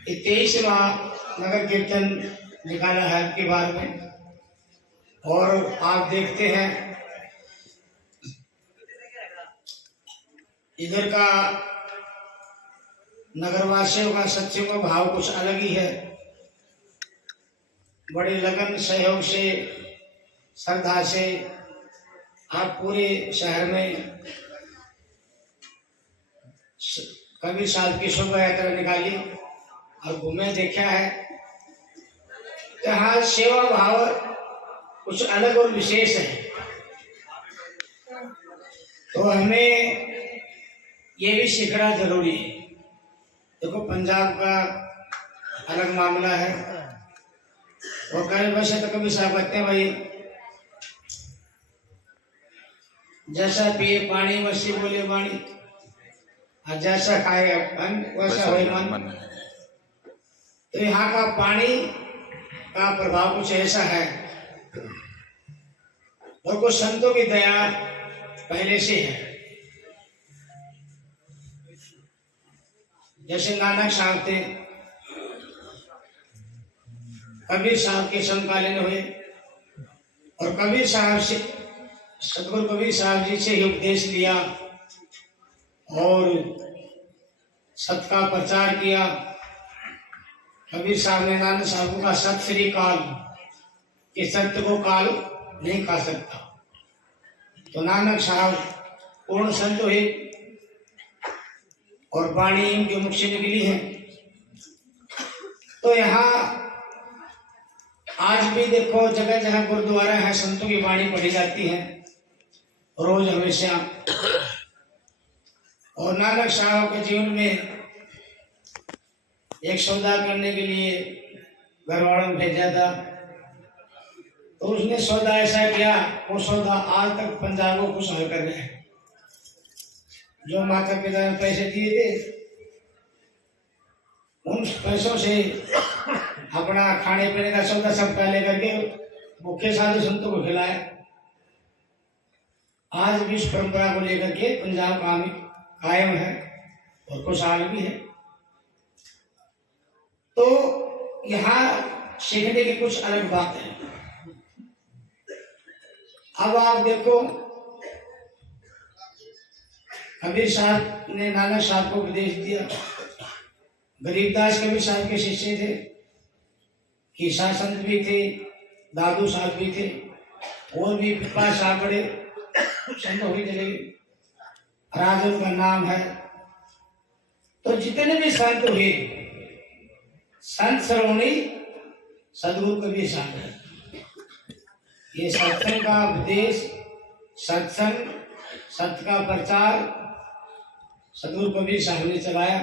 ये 23वां नगर कीर्तन निकाला है आपके बार में। और आप देखते हैं इधर का नगरवासियों का सच्चे का भाव कुछ अलग ही है। बड़े लगन सहयोग से श्रद्धा से आप पूरे शहर में कबीर साहब की शोभा यात्रा निकाली और घूमे देखा है। यहाँ सेवा भाव कुछ अलग और विशेष है। तो हमें ये भी सीखना जरूरी है। देखो पंजाब का अलग मामला है और कई वैसे तो कभी साहब कहते हैं भाई जैसा पिए पानी वैसी बोले वाणी और जैसा खाए वैसा हो मन। तो यहाँ का पानी का प्रभाव कुछ ऐसा है और कुछ संतों की दया पहले से है। जैसे नानक साहब थे, कबीर साहब के समकालीन हुए और कबीर साहब से सतगुरु कबीर साहब जी से ही उपदेश लिया और सत्य का प्रचार किया। कबीर साहब ने नानक साहब का सत श्री काल कि सत्य को काल नहीं खा सकता। तो नानक साहब पूर्ण संत हुए और वाणी इनके मुख से निकली है। तो यहाँ आज भी देखो जगह जगह गुरुद्वारा है, संतों की वाणी पढ़ी जाती है रोज हमेशा। और नानक साहब के जीवन में एक सौदा करने के लिए घर वालों ने भेजा था। तो उसने सौदा ऐसा किया, वो सौदा आज तक पंजाब को खुशहाल कर रहे हैं। जो माता पिता ने पैसे दिए थे उन पैसों से अपना खाने पीने का सौदा सब पहले करके भूखे साधु संतों को खिलाया। आज भी इस परंपरा को लेकर के पंजाब कायम है और खुशहाल भी है। तो यहाँ सीखने की कुछ अलग बात है। अब आप देखो कबीर साहब ने नानक साहब को उपदेश दिया। गरीबदास कबीर साहब के शिष्य थे, ईसा संत भी थे, दादू साहब भी थे और भी पिपा साहब बड़े संत हुए चले गए। राजन का नाम है। तो जितने भी संत हुए संत श्रोमणी सदगुरु कबीर साहब है। ये सत्संग का उपदेश, सत्संग, सत्य का प्रचार सदगुरु कबीर साहब ने चलाया।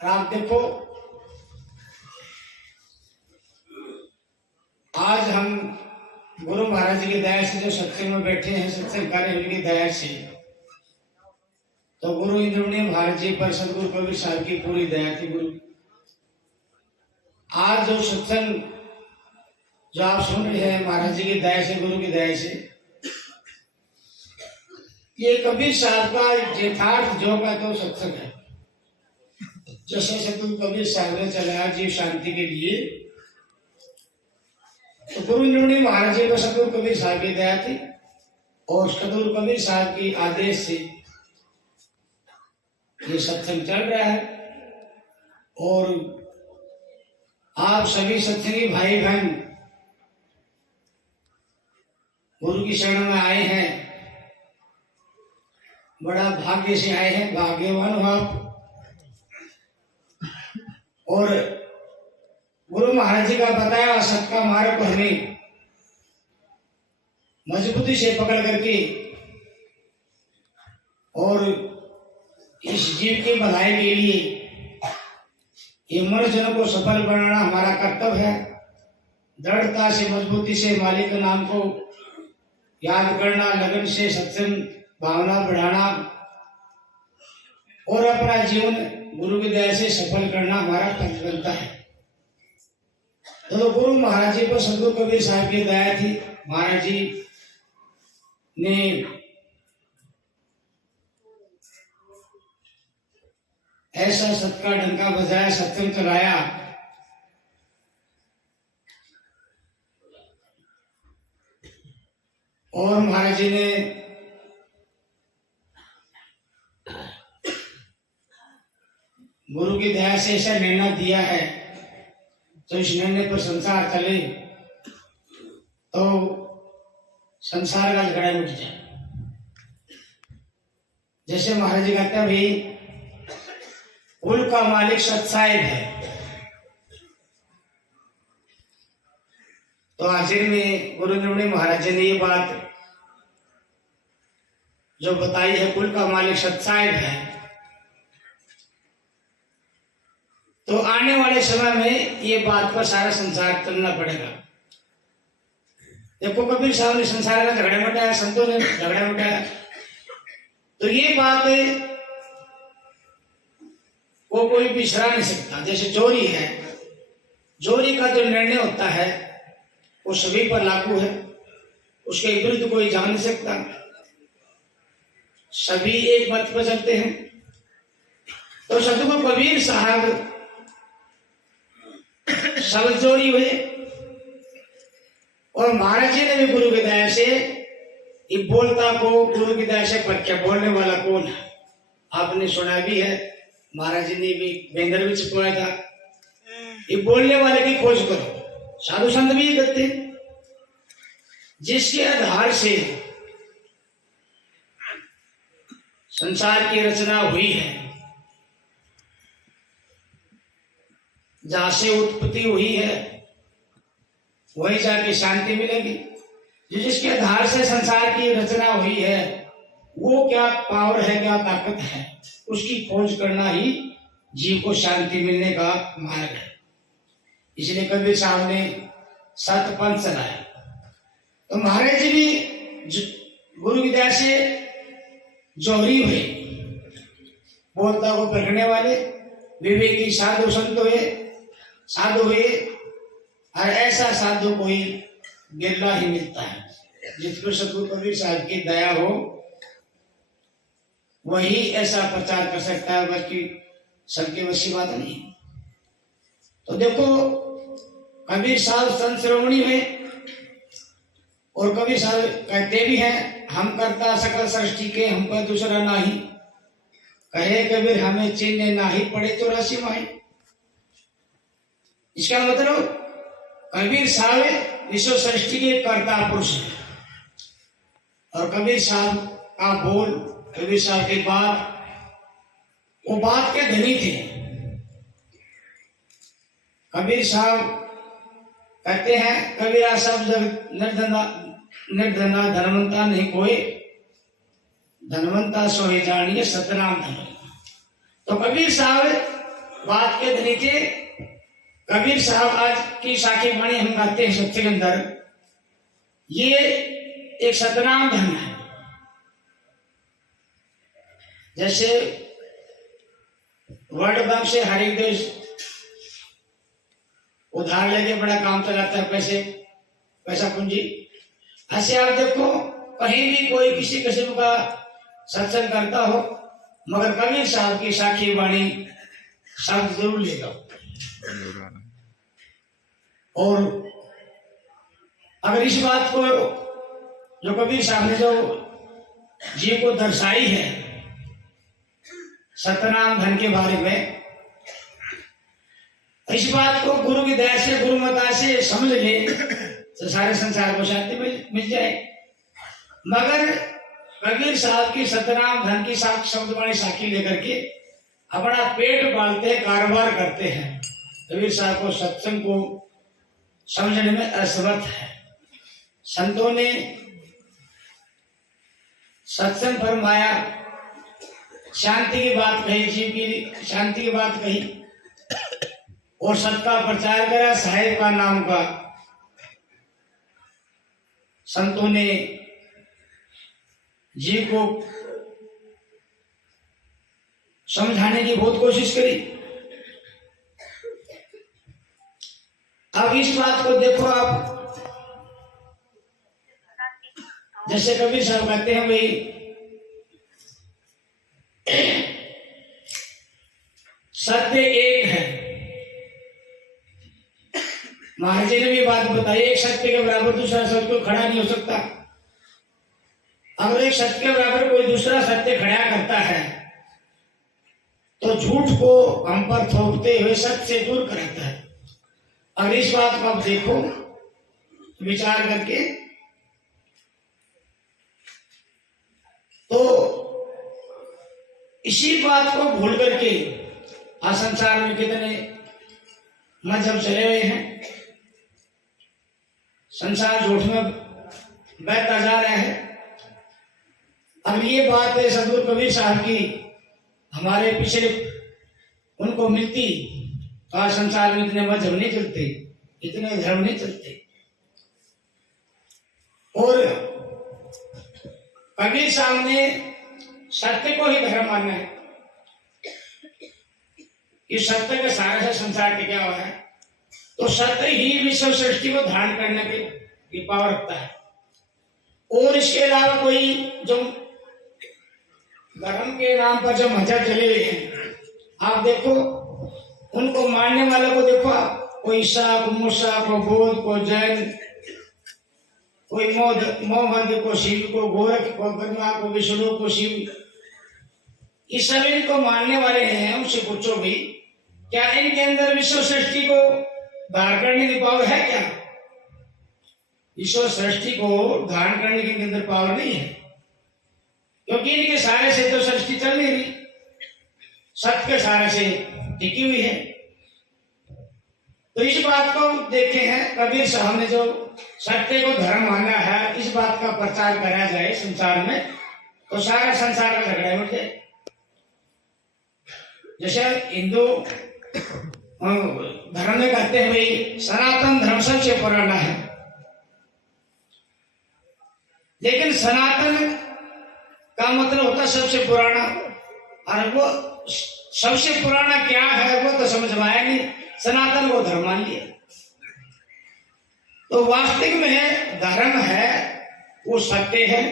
आप देखो आज हम गुरु महाराज जी की दया से जो सत्संग में बैठे हैं, सत्संग कार्य उनकी दया से, तो गुरु इंद्रमणि महाराज जी पर सदगुरु कबीर साहब की पूरी दया थी। गुरु आज जो सत्संग जो आप सुन रहे हैं महाराज जी की दया से, गुरु की दया से, ये कबीर साहब का यथार्थ जो का तो सत्संग है। जैसे सदगुरु कबीर साहब ने चलाया जीव शांति के लिए, तो गुरु इंद्रमणि महाराज जी को सदगुरु कबीर साहब की दया थी और सदगुरु कबीर साहब की आदेश से ये सत्संग चल रहा है। और आप सभी सत्संगी भाई बहन गुरु की शरण में आए हैं, बड़ा भाग्य से आए हैं, भाग्यवान हो आप। और गुरु महाराज जी का बताया सत्य का मार्ग को हमें मजबूती से पकड़ करके और इस जीव की भलाई के लिए ये मनुष्य को सफल बनाना हमारा कर्तव्य है। दृढ़ता से, मजबूती से मालिक के नाम को याद करना, लगन से सत्संग भावना बढ़ाना और अपना जीवन गुरु की दया से सफल करना हमारा फर्ज बनता है। तो गुरु महाराज जी को सदगुरु कबीर साहब की दया थी। महाराज जी ने ऐसा सत का डंका बजाया, सत्संग चलाया, और महाराज जी ने गुरु की दया से ऐसा निर्णय दिया है, तो इस निर्णय पर संसार चले तो संसार का झगड़ा मिट जाए। जैसे महाराज जी कहते हैं भाई, कुल का मालिक सत्साहेब है, तो आखिर में गुरु ने महाराज जी ने ये बात जो बताई है, कुल का मालिक सत्साहेब है, तो आने वाले समय में ये बात पर सारा संसार चलना पड़ेगा। देखो कबीर साहब ने संसार का झगड़ा मिटाया, संतों ने झगड़ा मिटाया, तो ये बात को कोई भी सरा नहीं सकता। जैसे चोरी है, चोरी का जो निर्णय होता है वो सभी पर लागू है, उसके विरुद्ध कोई जा नहीं सकता, सभी एक मत पर चलते हैं। तो सतगुरु कबीर साहब सब चोरी हुए, और महाराज जी ने भी गुरु की दया से ये बोलता को गुरु की दया से परख्या, बोलने वाला कौन है आपने सुना भी है, महाराज जी ने भी बेंदर भी छपवाया था, ये बोलने वाले की खोज करो। साधु संत भी ये करते, जिसके आधार से संसार की रचना हुई है, जहां से उत्पत्ति हुई है वहीं जाके शांति मिलेगी। जिसके आधार से संसार की रचना हुई है वो क्या पावर है, क्या ताकत है, उसकी खोज करना ही जीव को शांति मिलने का मार्ग है। इसलिए कबीर साहब ने सत पंथ चलाया। तो महाराज जी भी गुरु की दया से जौहरी हुए, बोलता को परखने वाले, विवेकी साधु संत हुए, साधु हुए, और ऐसा साधु कोई बिरला ही मिलता है। जिस पर सतगुरु कबीर साहब की दया हो वही ऐसा प्रचार कर सकता है, बल्कि सबके वश की बात नहीं। तो देखो कबीर साहब संत श्रोमणी में, और कबीर साहब कहते भी हैं, हम करता सकल सृष्टि के, हम पर दूसरा नाही, कहे कबीर हमें चिन्ह नाही पड़े 84 माही। इसका मतलब कबीर साहब विश्व सृष्टि के कर्ता पुरुष है, और कबीर साहब का बोल, कबीर साहब की बात, वो बात के धनी थे। कबीर साहब कहते हैं, कबीरा सब जग निर्धना धनवंता नहीं कोई, धनवंता सोहे जानिए सतनाम धन। तो कबीर साहब बात के धनी थे। कबीर साहब आज की साखी वाणी हम गाते हैं सत्य के अंदर, ये एक सतनाम धन है। जैसे वर्ल्ड बैंक से हर एक देश उधार लेके बड़ा काम चलाता है, पैसा पूंजी। ऐसे आप देखो कहीं भी कोई किसी किस्म का सत्संग करता हो, मगर कबीर साहब की साखी वाणी शब्द जरूर लेगा। और अगर इस बात को जो कबीर साहब ने जो जीव को दर्शाई है सतनाम धन के बारे में, इस बात को गुरु की दया से, गुरु मता से समझ ले तो सारे संसार को शांति मिल जाए। मगर कबीर साहब की सतनाम धन की शब्दवाणी साखी लेकर के अपना पेट पालते हैं, कारोबार करते हैं। कबीर साहब को सत्संग को समझने में असमर्थ है। संतों ने सत्संग फरमाया, शांति की बात कही, जीव की शांति की बात कही, और सत्य का प्रचार करा, साहेब का नाम का। संतों ने जीव को समझाने की बहुत कोशिश करी। अब इस बात को देखो आप, जैसे कबीर साहब कहते हैं भाई सत्य एक है। महाराज जी ने भी बात बताई, एक सत्य के बराबर दूसरा सत्य खड़ा नहीं हो सकता। अगर एक सत्य के बराबर कोई दूसरा सत्य खड़ा करता है तो झूठ को हम पर थोपते हुए सत्य से दूर कराता है। और इस बात को आप देखो विचार करके, तो इसी बात को भूल करके आज संसार में कितने मजहब चले हुए हैं। संसार झूठ में बहता जा रहा है। अब ये बात है सदगुरु कबीर साहब की हमारे पिछले उनको मिलती तो आज संसार में इतने मजहब नहीं चलते, इतने धर्म नहीं चलते। और कबीर साहब ने सत्य को ही धर्म माना है कि सत्य के सहारे से संसार टिका हुआ है। तो सत्य ही विश्व सृष्टि को धारण करने की पावर रखता है। और इसके अलावा कोई जो धर्म के नाम पर जो मजहब चले हुए हैं, आप देखो उनको मानने वालों को देखो आप, कोई ईसा को मूसा को बौद्ध को जैन, कोई मोहम्मद को शिव को गोरख को ब्रह्मा को विष्णु को शिव, इस सभी को मानने वाले हैं। उनसे पूछो भी क्या इनके अंदर विश्व सृष्टि को धारण करने की पावर है क्या? विश्व सृष्टि को धारण करने की इनके अंदर पावर नहीं है, क्योंकि इनके सहारे से तो सृष्टि चल नहीं रही, सत्य के सहारे से टिकी हुई है। तो इस बात को देखे हैं कबीर साहब ने जो सत्य को धर्म माना है, इस बात का प्रचार करा जाए संसार में तो सारा संसार का झगड़ा मिट जाए। जैसे हिंदू धर्म में कहते हैं भाई सनातन धर्म सबसे पुराना है, लेकिन सनातन का मतलब होता सबसे पुराना, और वो सबसे पुराना क्या है वो तो समझ में आया नहीं, सनातन को धर्म मान लिया। तो वास्तविक में धर्म है वो सत्य है,